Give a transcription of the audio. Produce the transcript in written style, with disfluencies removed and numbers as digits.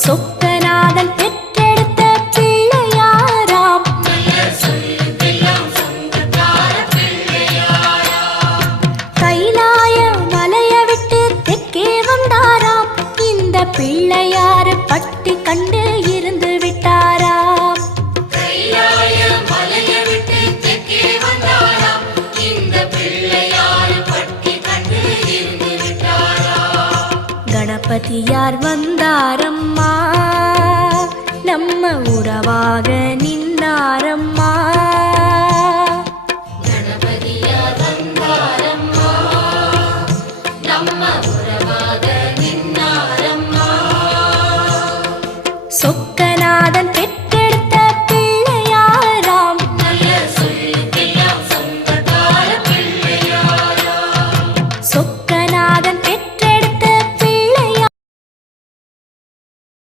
சொக்கநாதன் பெற்றெடுத்த பிள்ளையாராம். கைலாய மலைய விட்டு தெற்கே வந்தாராம். இந்த பிள்ளையாரு பட்டி கண்டு இருந்து விட்டாராம். கணபதியார் வந்தாரம்மா, நம்ம உறவாக நின்னாரம்மா. கணபதியார் வந்தாரம்மா, நம்ம உறவாக நின்னாரம்மா. சொக்க